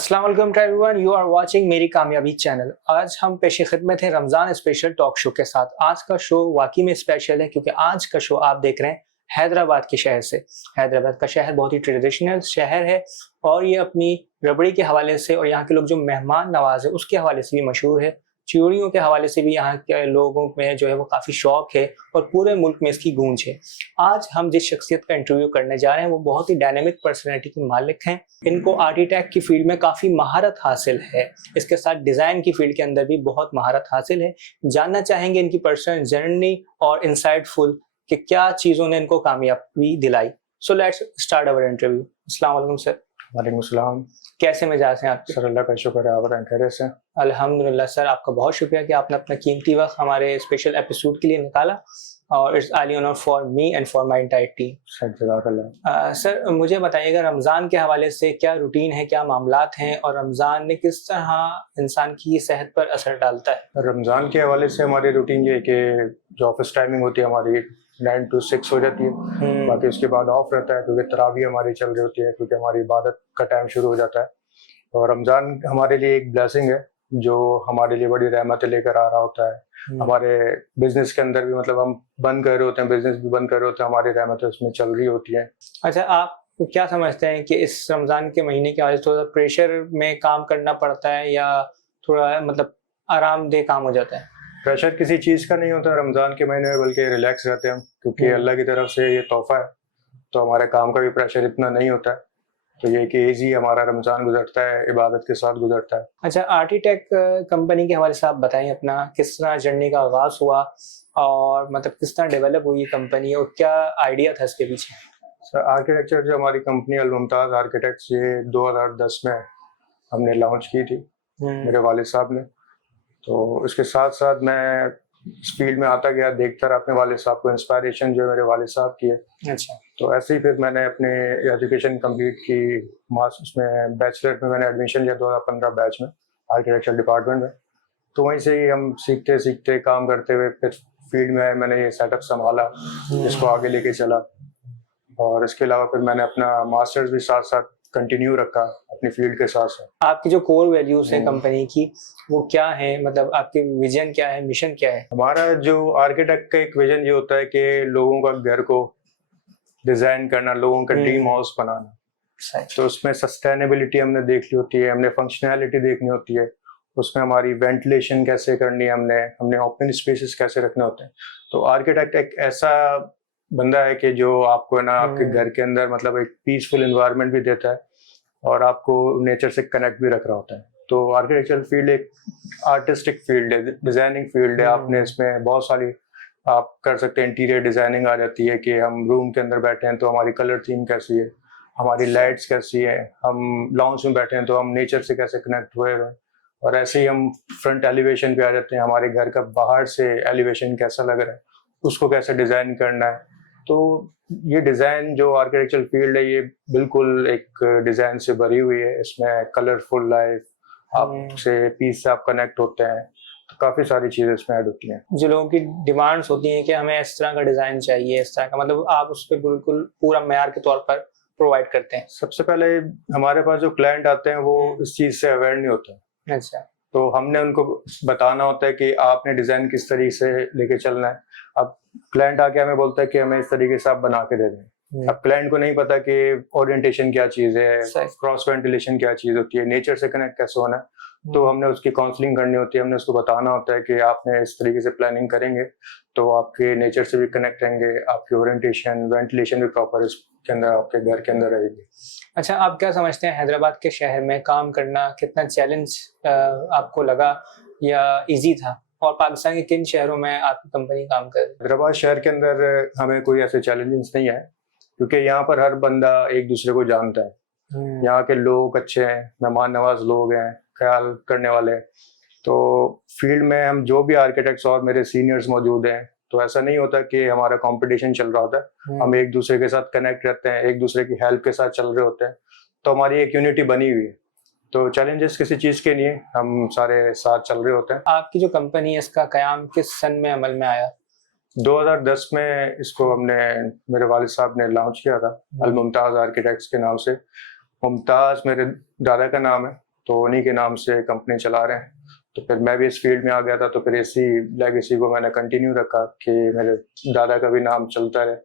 अस्सलाम वालेकुम to everyone, you are watching Meri Kamyabi channel. आज हम पेश खिदमत है रमज़ान स्पेशल टॉक शो के साथ। आज का शो वाकई में स्पेशल है क्योंकि आज का शो आप देख रहे हैं हैदराबाद के शहर से। हैदराबाद का शहर बहुत ही ट्रेडिशनल शहर है और ये अपनी रबड़ी के हवाले से और यहाँ के लोग जो मेहमान नवाज है उसके हवाले से भी मशहूर है। चिड़ियों के हवाले से भी यहाँ के लोगों में जो है वो काफ़ी शौक है और पूरे मुल्क में इसकी गूंज है। आज हम जिस शख्सियत का इंटरव्यू करने जा रहे हैं वो बहुत ही डायनेमिक पर्सनैलिटी के मालिक हैं। इनको आर्किटेक्ट की फील्ड में काफ़ी महारत हासिल है, इसके साथ डिज़ाइन की फील्ड के अंदर भी बहुत महारत हासिल है। जानना चाहेंगे इनकी पर्सनल जर्नी और इंसाइटफुल कि क्या चीज़ों ने इनको कामयाबी दिलाई। So let's start our interview. अस्सलाम वालेकुम सर। वालेकुम सलाम। कैसे मिजाज हैं आप? सर अल्लाह का शुक्र है, आप बताएं खैरियत से? अल्हम्दुलिल्लाह सर, आपका बहुत शुक्रिया कि आपने अपना कीमती वक्त हमारे स्पेशल एपिसोड के लिए निकाला और इट्स आली honour for me and for my entire team. Sir जज़ाकल्लाह। सर मुझे बताइएगा रमज़ान के हवाले से क्या रूटीन है, क्या मामलात हैं और रमज़ान ने किस तरह इंसान की सेहत पर असर डालता है? रमज़ान के हवाले से हमारी रूटीन ये है कि जो ऑफिस टाइमिंग होती है हमारी 9 to 6 हो जाती है। बाकी उसके बाद ऑफ रहता है क्योंकि तरावी हमारी चल रही होती है, क्योंकि हमारी इबादत का टाइम शुरू हो जाता है। और रमज़ान हमारे लिए एक ब्लेसिंग है जो हमारे लिए बड़ी रहमतें लेकर आ रहा होता है। हमारे बिजनेस के अंदर भी मतलब हम बंद कर रहे होते हैं, बिजनेस भी बंद कर रहे होते हैं, हमारी रहमतें उसमें चल रही होती हैं। अच्छा, आप क्या समझते हैं कि इस रमज़ान के महीने के वजह से थोड़ा प्रेशर में काम करना पड़ता है या थोड़ा मतलब आरामदेह काम हो जाता है? प्रेशर किसी चीज़ का नहीं होता रमज़ान के महीने में, बल्कि रिलैक्स रहते हैं हम, क्योंकि अल्लाह की तरफ से ये तोहफा है। तो हमारे काम का भी प्रेशर इतना नहीं होता है, तो ये कि ईजी हमारा रमज़ान गुजरता है, इबादत के साथ गुजरता है। अच्छा, आर्किटेक्ट कंपनी के हवाले से आप बताएं अपना किस तरह जर्नी का आगाज़ हुआ और मतलब किस तरह डेवलप हुई कंपनी और क्या आइडिया था इसके पीछे? सर आर्किटेक्चर जो हमारी कंपनी अल मुमताज़ आर्किटेक्ट्स, ये 2010 में हमने लॉन्च की थी मेरे वालिद साहब ने। तो इसके साथ साथ मैं इस फील्ड में आता गया, देखता रहा अपने वालिद साहब को। इंस्पायरेशन जो है मेरे वालिद साहब की है। अच्छा। तो ऐसे ही फिर मैंने अपने एजुकेशन कंप्लीट की, उसमें बैचलर में मैंने एडमिशन लिया 2015 बैच में आर्किटेक्चर डिपार्टमेंट में। तो वहीं से ही हम सीखते सीखते काम करते हुए फिर फील्ड में मैंने ये सेटअप संभाला, इसको आगे लेके चला। और इसके अलावा फिर मैंने अपना मास्टर्स भी साथ साथ कंटिन्यू रखा अपनी फील्ड के साथ साथ। आपकी जो कोर वैल्यूज है कंपनी की वो क्या है, मतलब आपके विजन क्या है, मिशन क्या है? हमारा जो आर्किटेक्ट का एक विजन ये होता है कि लोगों का घर को डिजाइन करना, लोगों का ड्रीम हाउस बनाना। तो उसमें सस्टेनेबिलिटी हमने देख ली होती है, हमने फंक्शनैलिटी देखनी होती है, उसमें हमारी वेंटिलेशन कैसे करनी है, हमने ओपन स्पेसेस कैसे रखने होते हैं। तो आर्किटेक्ट एक ऐसा बंदा है कि जो आपको है ना आपके घर के अंदर मतलब एक पीसफुल एनवायरनमेंट भी देता है और आपको नेचर से कनेक्ट भी रख रहा होता है। तो आर्किटेक्चरल फील्ड एक आर्टिस्टिक फील्ड है, डिजाइनिंग फील्ड है। आपने इसमें बहुत सारी आप कर सकते हैं, इंटीरियर डिजाइनिंग आ जाती है कि हम रूम के अंदर बैठे हैं तो हमारी कलर थीम कैसी है, हमारी लाइट्स कैसी है, हम लॉन्च में बैठे हैं तो हम नेचर से कैसे कनेक्ट हुए हैं। और ऐसे ही हम फ्रंट एलिवेशन पे आ जाते हैं, हमारे घर का बाहर से एलिवेशन कैसा लग रहा है, उसको कैसे डिजाइन करना है। तो ये डिजाइन जो आर्किटेक्चरल फील्ड है ये बिल्कुल एक डिजाइन से भरी हुई है। इसमें कलरफुल लाइफ, आपसे पीस से आप कनेक्ट होते हैं, तो काफी सारी चीजें इसमें ऐड होती हैं। जो लोगों की डिमांड्स होती हैं कि हमें इस तरह का डिजाइन चाहिए, इस तरह का, मतलब आप उस पर बिल्कुल पूरा मेयार के तौर पर प्रोवाइड करते हैं? सबसे पहले हमारे पास जो क्लाइंट आते हैं वो इस चीज से अवेयर नहीं होते हैं। अच्छा। तो हमने उनको बताना होता है कि आपने डिजाइन किस तरीके से लेके चलना है। अब क्लाइंट आके हमें बोलता है कि हमें इस तरीके से आप बना के दे दें। अब क्लाइंट को नहीं पता कि ओरिएंटेशन क्या चीज है, क्रॉस वेंटिलेशन क्या चीज होती है, नेचर से कनेक्ट कैसे होना है। तो हमने उसकी काउंसलिंग करनी होती है, हमने उसको बताना होता है कि आपने इस तरीके से प्लानिंग करेंगे तो आपके नेचर से भी कनेक्ट रहेंगे, आपकी ओरिएंटेशन वेंटिलेशन भी प्रॉपर इसके अंदर आपके घर के अंदर रहेगी। अच्छा, आप क्या समझते हैं हैदराबाद के शहर में काम करना कितना चैलेंज आपको लगा या इजी था, और पाकिस्तान के किन शहरों में आपकी कंपनी काम कर रही है? हैदराबाद शहर के अंदर हमें कोई ऐसे चैलेंजेस नहीं है, क्योंकि यहाँ पर हर बंदा एक दूसरे को जानता है। यहाँ के लोग अच्छे हैं, मेहमान नवाज लोग हैं, ख्याल करने वाले। तो फील्ड में हम जो भी आर्किटेक्ट्स और मेरे सीनियर्स मौजूद हैं, तो ऐसा नहीं होता कि हमारा कंपटीशन चल रहा होता है। हम एक दूसरे के साथ कनेक्ट रहते हैं, एक दूसरे की हेल्प के साथ चल रहे होते हैं। तो हमारी एक यूनिटी बनी हुई है। तो चैलेंजेस किसी चीज के नहीं, हम सारे साथ चल रहे होते हैं। आपकी जो कंपनी है इसका कयाम किस सन में अमल में आया? 2010 में इसको हमने मेरे वालिद साहब ने लॉन्च किया था अल मुमताज़ आर्किटेक्ट्स के नाम से। मुमताज़ मेरे दादा का नाम है तो उन्हीं के नाम से कंपनी चला रहे हैं। तो फिर मैं भी इस फील्ड में आ गया था, तो फिर इसी लेगेसी को मैंने कंटिन्यू रखा कि मेरे दादा का भी नाम चलता रहे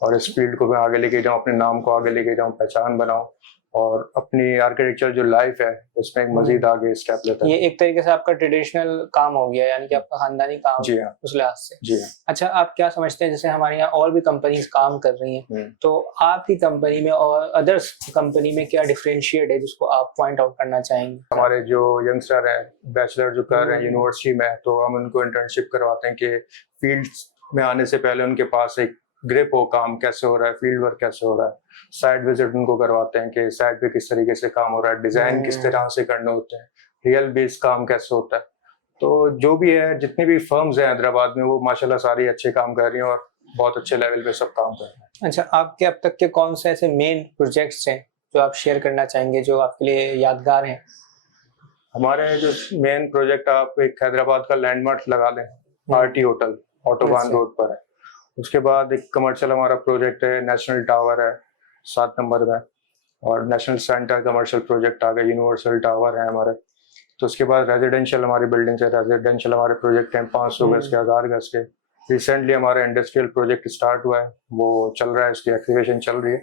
और इस फील्ड को मैं आगे लेके जाऊँ, अपने नाम को आगे लेके जाऊँ, पहचान बनाऊँ और अपनी आर्किटेक्चर जो लाइफ है इसमें एक मजीद आगे स्टेप लेता है। ये एक तरीके से आपका ट्रेडिशनल काम हो गया, यानी कि आपका खानदानी काम। जी हाँ, उस लिहाज से। जी हाँ। अच्छा, आप क्या समझते हैं, जैसे हमारे यहाँ और भी कंपनीज काम कर रही हैं, तो आपकी कंपनी में और अदर्स कंपनी में क्या डिफरेंशिएट है जिसको आप पॉइंट आउट करना चाहेंगे? हमारे जो यंगस्टर हैं, बैचलर जो कर रहे हैं यूनिवर्सिटी में, तो हम उनको इंटर्नशिप करवाते हैं कि फील्ड में आने से पहले उनके पास एक ग्रिप हो, काम कैसे हो रहा है, फील्ड वर्क कैसे हो रहा है। साइट विजिट उनको करवाते हैं कि साइट पे किस तरीके से काम हो रहा है, डिजाइन किस तरह से करने होते हैं, रियल बेस काम कैसे होता है। तो जो भी है, जितनी भी फर्म्स हैं हैदराबाद में, वो माशाल्लाह सारी अच्छे काम कर रही हैं और बहुत अच्छे लेवल पे सब काम कर रहे हैं। अच्छा, आपके अब तक के कौन से ऐसे मेन प्रोजेक्ट्स हैं जो आप शेयर करना चाहेंगे, जो आपके लिए यादगार हैं? हमारे जो मेन प्रोजेक्ट, आप एक हैदराबाद का लैंडमार्क लगा लें, आरटी होटल ऑटोबान रोड पर है। उसके बाद एक कमर्शियल हमारा प्रोजेक्ट है, नेशनल टावर है 7 नंबर में, और नेशनल सेंटर कमर्शियल प्रोजेक्ट आ गया, यूनिवर्सल टावर है हमारे। तो उसके बाद रेजिडेंशियल हमारी बिल्डिंग है, रेजिडेंशियल हमारे प्रोजेक्ट हैं 500 गज के, 1000 गज के। रिसेंटली हमारा इंडस्ट्रियल प्रोजेक्ट स्टार्ट हुआ है, वो चल रहा है, उसकी एक्टिवेशन चल रही है।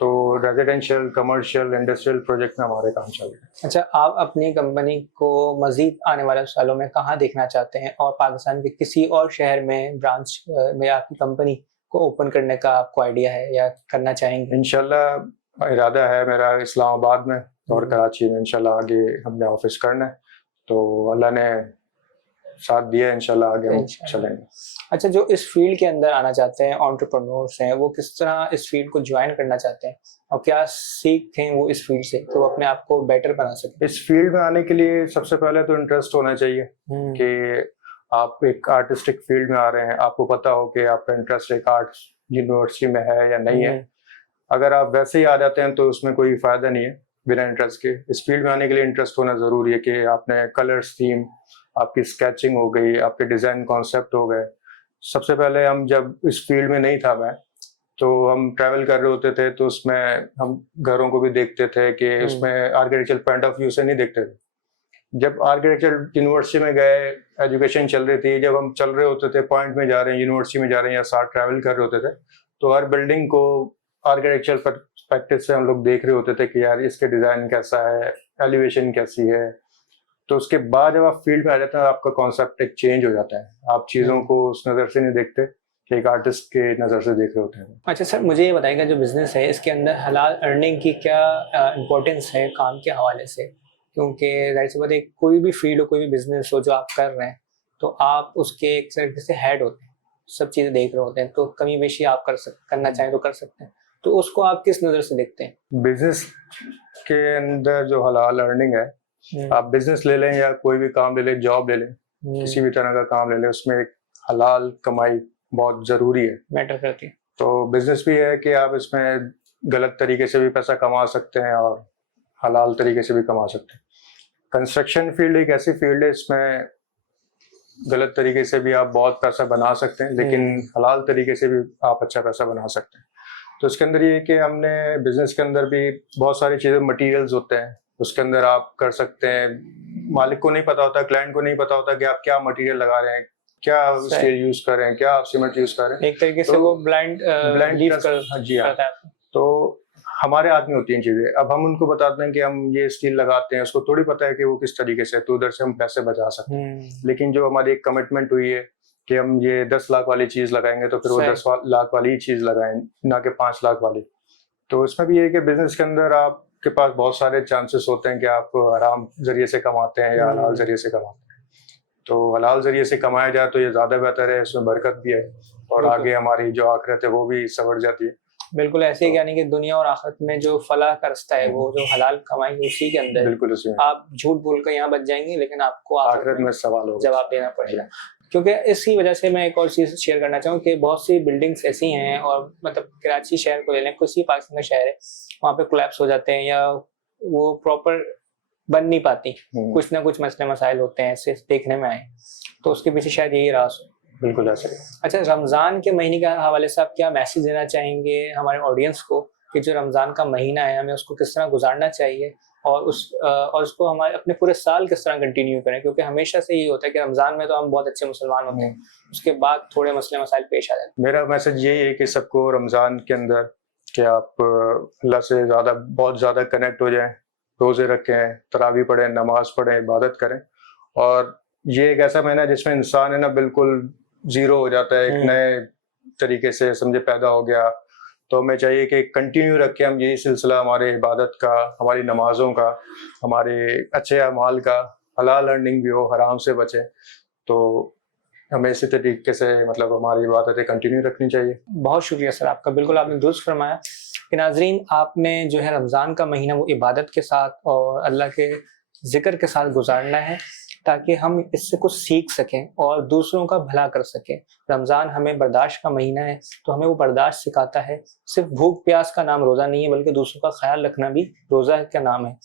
तो रेजिडेंशियल, कमर्शियल, इंडस्ट्रियल प्रोजेक्ट में हमारे काम चल रहे हैं। अच्छा, आप अपनी कंपनी को मजीद आने वाले सालों में कहाँ देखना चाहते हैं, और पाकिस्तान के किसी और शहर में ब्रांच में आपकी कंपनी को ओपन करने का आपको आइडिया है या करना चाहेंगे? इंशाल्लाह इरादा है मेरा इस्लामाबाद में और कराची में इंशाल्लाह आगे हमने ऑफिस करना है, तो अल्लाह ने साथ दिया, इंशाल्लाह आगे हम चलेंगे। अच्छा, जो इस फील्ड के अंदर आना चाहते हैं, एंटरप्रेन्योर्स हैं, वो किस तरह इस फील्ड को ज्वाइन करना चाहते हैं और क्या सीखें वो इस फील्ड से तो अपने आप को बेटर बना सकें? इस फील्ड में आने के लिए सबसे पहले तो इंटरेस्ट होना चाहिए कि आप एक आर्टिस्टिक फील्ड में आ रहे हैं, आपको पता हो कि आपका इंटरेस्ट एक आर्ट यूनिवर्सिटी में है या नहीं है। अगर आप वैसे ही आ जाते हैं तो उसमें कोई फायदा नहीं है बिना इंटरेस्ट के। इस फील्ड में आने के लिए इंटरेस्ट होना जरूरी है कि आपने कलर्स, थीम, आपकी स्केचिंग हो गई, आपके डिजाइन कॉन्सेप्ट हो गए। सबसे पहले हम जब इस फील्ड में नहीं था मैं, तो हम ट्रैवल कर रहे होते थे, तो उसमें हम घरों को भी देखते थे कि उसमें आर्किटेक्चरल पॉइंट ऑफ व्यू से नहीं देखते थे। जब आर्किटेक्चर यूनिवर्सिटी में गए, एजुकेशन चल रही थी, जब हम चल रहे होते थे, पॉइंट में जा रहे हैं, यूनिवर्सिटी में जा रहे हैं या साथ ट्रैवल कर रहे होते थे, तो हर बिल्डिंग को आर्किटेक्चर परस्पेक्टिव से हम लोग देख रहे होते थे कि यार इसके डिजाइन कैसा है, एलिवेशन कैसी है। तो उसके बाद जब आप फील्ड में आ जाते हैं, आपका कॉन्सेप्ट एक चेंज हो जाता है। आप चीजों को उस नजर से नहीं देखते कि एक आर्टिस्ट के नजर से देख रहे होते हैं। अच्छा सर, मुझे ये बताएगा, जो बिजनेस है इसके अंदर हलाल अर्निंग की क्या इम्पोर्टेंस है काम के हवाले से? क्योंकि जाहिर सी बात है, कोई भी फील्ड हो, कोई भी बिजनेस हो जो आप कर रहे हैं, तो आप उसके एक तरीके से हेड होते हैं, सब चीजें देख रहे होते हैं, तो कमी बेशी आप करना चाहें तो कर सकते हैं। तो उसको आप किस नजर से देखते हैं? बिजनेस के अंदर जो हलाल अर्निंग है, आप बिजनेस ले लें या कोई भी काम ले लें, जॉब ले लें, किसी भी तरह का काम ले लें, उसमें एक हलाल कमाई बहुत जरूरी है, मैटर करती है। तो बिजनेस भी है कि आप इसमें गलत तरीके से भी पैसा कमा सकते हैं और हलाल तरीके से भी कमा सकते हैं। कंस्ट्रक्शन फील्ड एक ऐसी फील्ड है, इसमें गलत तरीके से भी आप बहुत पैसा बना सकते हैं, लेकिन हलाल तरीके से भी आप अच्छा पैसा बना सकते हैं। तो इसके अंदर ये कि हमने बिजनेस के अंदर भी बहुत सारी चीजें, मटेरियल्स होते हैं, उसके अंदर आप कर सकते हैं। मालिक को नहीं पता होता, क्लाइंट को नहीं पता होता कि आप क्या मटेरियल लगा रहे हैं, क्या स्टील यूज कर रहे हैं, क्या आप सीमेंट यूज कर रहे हैं। एक तरीके से वो ब्लाइंड जी हाँ। तो हमारे हाथ में होती हैं चीजें। अब हम उनको बताते हैं कि हम ये स्टील लगाते हैं, उसको थोड़ी पता है कि वो किस तरीके से, तो उधर से हम पैसे बचा सकते हैं। लेकिन जो हमारी एक कमिटमेंट हुई है कि हम ये 10 लाख वाली चीज लगाएंगे, तो फिर वो 10 लाख वाली ही चीज लगाएं, ना कि 5 लाख वाली। तो इसमें भी ये कि बिजनेस के अंदर आपके पास बहुत सारे चांसेस होते हैं कि आप आराम जरिए से कमाते हैं या हलाल जरिए से कमाते हैं। तो हलाल जरिए से कमाया जाए तो ये ज्यादा बेहतर है, इसमें बरकत भी है और आगे हमारी जो आखिरत है वो भी संवर जाती है। बिल्कुल ऐसे ही, यानी कि दुनिया और आखिरत में जो फलाह का रास्ता है, वो जो हलाल कमाई उसी के अंदर। बिल्कुल उसी में। आप झूठ बोलकर यहाँ बच जाएंगे, लेकिन आपको आखिरत में सवाल होगा, जवाब देना पड़ेगा। क्योंकि इसी वजह से मैं एक और चीज शेयर करना चाहूँ कि बहुत सी बिल्डिंग्स ऐसी हैं, और मतलब कराची शहर को ले लें, किसी पाकिस्तान का शहर है, वहाँ पे कोलैप्स हो जाते हैं या वो प्रॉपर बन नहीं पाती, कुछ ना कुछ मसले मसाइल होते हैं, ऐसे देखने में आए। तो उसके पीछे शायद यही राज हो। बिल्कुल ऐसा। अच्छा, रमजान के महीने के हवाले से आप क्या मैसेज देना चाहेंगे हमारे ऑडियंस को कि जो रमज़ान का महीना है हमें उसको किस तरह गुजारना चाहिए और उसको हमारे अपने पूरे साल किस तरह कंटिन्यू करें, क्योंकि हमेशा से यही होता है कि रमज़ान में तो हम बहुत अच्छे मुसलमान होते हैं, उसके बाद थोड़े मसले मसाइल पेश आ जाते हैं। मेरा मैसेज यही है कि सबको रमज़ान के अंदर कि आप अल्लाह से बहुत ज़्यादा कनेक्ट हो जाएं, रोज़े रखें, तरावी पढ़ें, नमाज पढ़ें, इबादत करें। और ये एक ऐसा महीना है जिसमें इंसान है ना बिल्कुल ज़ीरो हो जाता है, एक नए तरीके से समझे पैदा हो गया। तो हमें चाहिए कि कंटिन्यू रखें हम यही सिलसिला, हमारे इबादत का, हमारी नमाज़ों का, हमारे अच्छे अमाल का, हलाल अर्निंग भी हो, हराम से बचें। तो हमें इसी तरीके से मतलब हमारी इबादतें कंटिन्यू रखनी चाहिए। बहुत शुक्रिया सर आपका, बिल्कुल आपने दुरुस्त फरमाया कि नाजरीन आपने जो है रमज़ान का महीना वो इबादत के साथ और अल्लाह के ज़िक्र के साथ गुजारना है ताकि हम इससे कुछ सीख सकें और दूसरों का भला कर सकें। रमज़ान हमें बर्दाश्त का महीना है, तो हमें वो बर्दाश्त सिखाता है। सिर्फ भूख प्यास का नाम रोज़ा नहीं है, बल्कि दूसरों का ख्याल रखना भी रोज़ा का नाम है।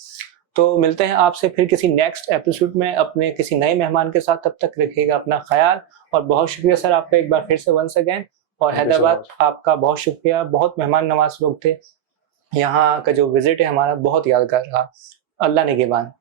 तो मिलते हैं आपसे फिर किसी नेक्स्ट एपिसोड में अपने किसी नए मेहमान के साथ। तब तक रखिएगा अपना ख्याल और बहुत शुक्रिया सर आपका एक बार फिर से वंस अगेन। और हैदराबाद आपका बहुत शुक्रिया, बहुत मेहमान नवाज लोग थे। यहाँ का जो विजिट है हमारा बहुत यादगार रहा। अल्लाह निगहबान।